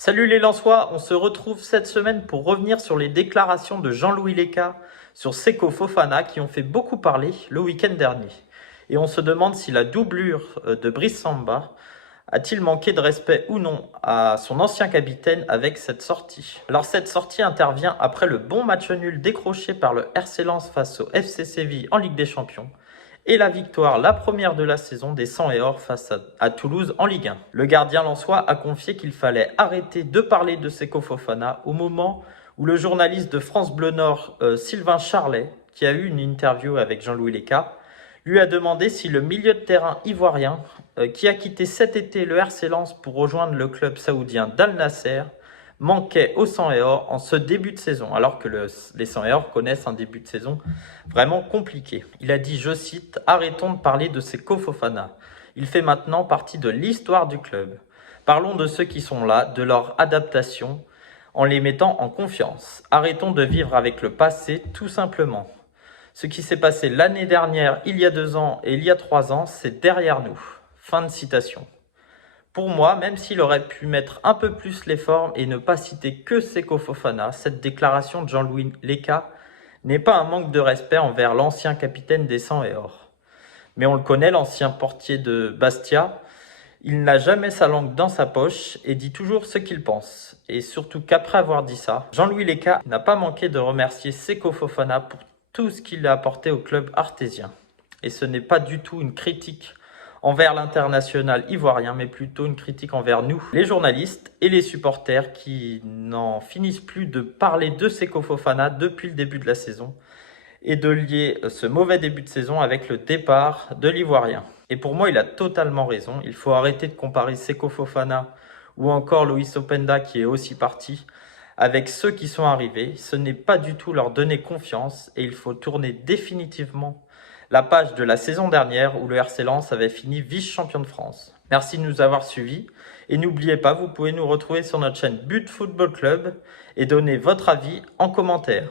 Salut les Lensois, on se retrouve cette semaine pour revenir sur les déclarations de Jean-Louis Léka sur Seko Fofana qui ont fait beaucoup parler le week-end dernier. Et on se demande si la doublure de Brice Samba a-t-il manqué de respect ou non à son ancien capitaine avec cette sortie. Alors cette sortie intervient après le bon match nul décroché par le RC Lens face au FC Séville en Ligue des Champions et la victoire, la première de la saison des 100 et or face à Toulouse en Ligue 1. Le gardien lensois a confié qu'il fallait arrêter de parler de Seko Fofana au moment où le journaliste de France Bleu Nord, Sylvain Charlet, qui a eu une interview avec Jean-Louis Léka, lui a demandé si le milieu de terrain ivoirien, qui a quitté cet été le RC Lens pour rejoindre le club saoudien d'Al Nasser, manquait au 100 et or en ce début de saison, alors que les 100 et or connaissent un début de saison vraiment compliqué. Il a dit, je cite, « Arrêtons de parler de Seko Fofana. Il fait maintenant partie de l'histoire du club. Parlons de ceux qui sont là, de leur adaptation, en les mettant en confiance. Arrêtons de vivre avec le passé, tout simplement. Ce qui s'est passé l'année dernière, il y a 2 ans et il y a 3 ans, c'est derrière nous. » Fin de citation. Pour moi, même s'il aurait pu mettre un peu plus les formes et ne pas citer que Seko Fofana, cette déclaration de Jean-Louis Léka n'est pas un manque de respect envers l'ancien capitaine des 100 et or. Mais on le connaît, l'ancien portier de Bastia, il n'a jamais sa langue dans sa poche et dit toujours ce qu'il pense. Et surtout qu'après avoir dit ça, Jean-Louis Léka n'a pas manqué de remercier Seko Fofana pour tout ce qu'il a apporté au club artésien. Et ce n'est pas du tout une critique envers l'international ivoirien, mais plutôt une critique envers nous, les journalistes et les supporters qui n'en finissent plus de parler de Seko Fofana depuis le début de la saison et de lier ce mauvais début de saison avec le départ de l'Ivoirien. Et pour moi, il a totalement raison. Il faut arrêter de comparer Seko Fofana ou encore Loïs Openda qui est aussi parti avec ceux qui sont arrivés. Ce n'est pas du tout leur donner confiance et il faut tourner définitivement la page de la saison dernière où le RC Lens avait fini vice-champion de France. Merci de nous avoir suivis et n'oubliez pas, vous pouvez nous retrouver sur notre chaîne But Football Club et donner votre avis en commentaire.